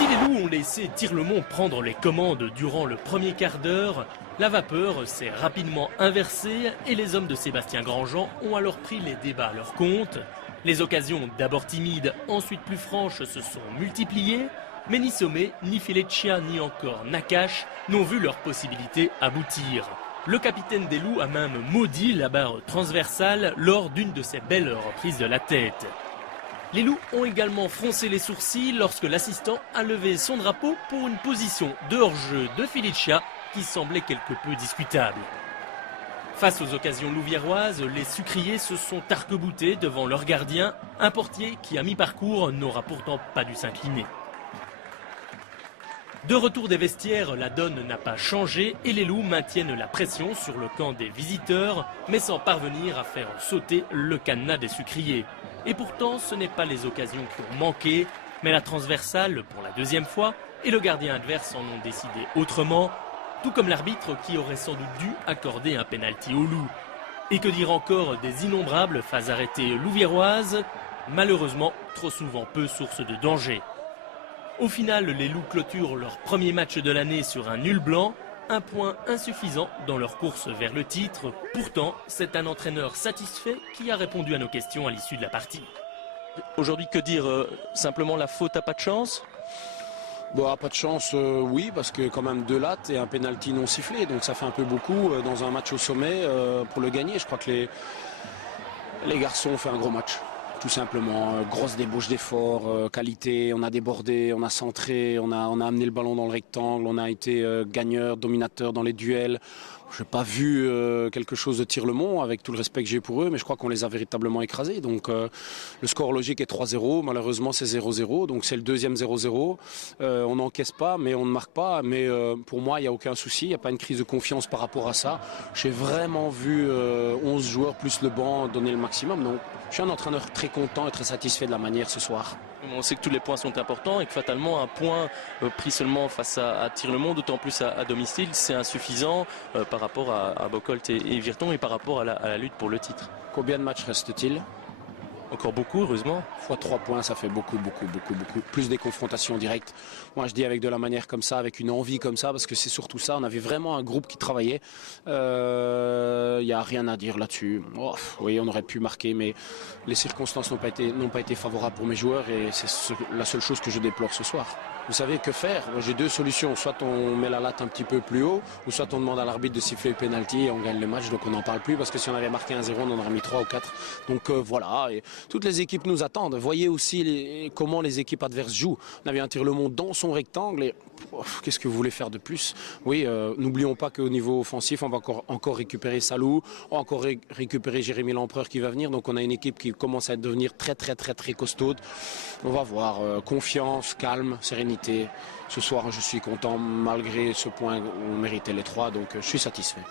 Si les Loups ont laissé Tirlemont prendre les commandes durant le premier quart d'heure, la vapeur s'est rapidement inversée et les hommes de Sébastien Grandjean ont alors pris les débats à leur compte. Les occasions, d'abord timides, ensuite plus franches, se sont multipliées, mais ni Sommet, ni Felecia, ni encore Nakache n'ont vu leurs possibilités aboutir. Le capitaine des Loups a même maudit la barre transversale lors d'une de ses belles reprises de la tête. Les Loups ont également froncé les sourcils lorsque l'assistant a levé son drapeau pour une position de hors-jeu de Felecia qui semblait quelque peu discutable. Face aux occasions louviéroises, les sucriers se sont arc-boutés devant leur gardien, un portier qui à mi-parcours n'aura pourtant pas dû s'incliner. De retour des vestiaires, la donne n'a pas changé et les Loups maintiennent la pression sur le camp des visiteurs, mais sans parvenir à faire sauter le cadenas des sucriers. Et pourtant, ce n'est pas les occasions qui ont manqué, mais la transversale pour la deuxième fois, et le gardien adverse en ont décidé autrement, tout comme l'arbitre qui aurait sans doute dû accorder un pénalty aux Loups. Et que dire encore des innombrables phases arrêtées louviéroises, malheureusement trop souvent peu source de danger. Au final, les Loups clôturent leur premier match de l'année sur un nul blanc, un point insuffisant dans leur course vers le titre. Pourtant, c'est un entraîneur satisfait qui a répondu à nos questions à l'issue de la partie. Aujourd'hui, que dire? Simplement la faute à pas de chance? Bon, pas de chance, oui, parce que quand même 2 lattes et un pénalty non sifflé, donc ça fait un peu beaucoup dans un match au sommet pour le gagner. Je crois que les garçons ont fait un gros match. Tout simplement, grosse débauche d'efforts, qualité, on a débordé, on a centré, on a amené le ballon dans le rectangle, on a été gagneur, dominateur dans les duels. Je n'ai pas vu quelque chose de Tirlemont avec tout le respect que j'ai pour eux, mais je crois qu'on les a véritablement écrasés. Donc le score logique est 3-0, malheureusement c'est 0-0, donc c'est le deuxième 0-0. On n'encaisse pas, mais on ne marque pas. Mais pour moi, il n'y a aucun souci, il n'y a pas une crise de confiance par rapport à ça. J'ai vraiment vu 11 joueurs plus le banc donner le maximum. Donc je suis un entraîneur très content et très satisfait de la manière ce soir. On sait que tous les points sont importants et que fatalement un point pris seulement face à Tirlemont, d'autant plus à domicile, c'est insuffisant par rapport à Bocholt et Virton et par rapport à la lutte pour le titre. Combien de matchs reste-t-il? Encore beaucoup, heureusement. Fois 3 points, ça fait beaucoup. Plus des confrontations directes. Moi, je dis avec de la manière comme ça, avec une envie comme ça, parce que c'est surtout ça. On avait vraiment un groupe qui travaillait. Il n'y a rien à dire là-dessus. Oh, oui, on aurait pu marquer, mais les circonstances n'ont pas été favorables pour mes joueurs et c'est la seule chose que je déplore ce soir. Vous savez que faire? J'ai 2 solutions. Soit on met la latte un petit peu plus haut, ou soit on demande à l'arbitre de siffler le penalty et on gagne le match. Donc on n'en parle plus parce que si on avait marqué 1-0, on en aurait mis 3 ou 4. Donc voilà. Et toutes les équipes nous attendent. Voyez aussi comment les équipes adverses jouent. On avait un Tirlemont dans son rectangle et qu'est-ce que vous voulez faire de plus? Oui, n'oublions pas qu'au niveau offensif, on va encore récupérer Salou, on va encore récupérer Jérémy Lempereur qui va venir. Donc on a une équipe qui commence à devenir très costaude. On va voir, confiance, calme, sérénité. Ce soir, je suis content malgré ce point, on méritait les 3, donc je suis satisfait.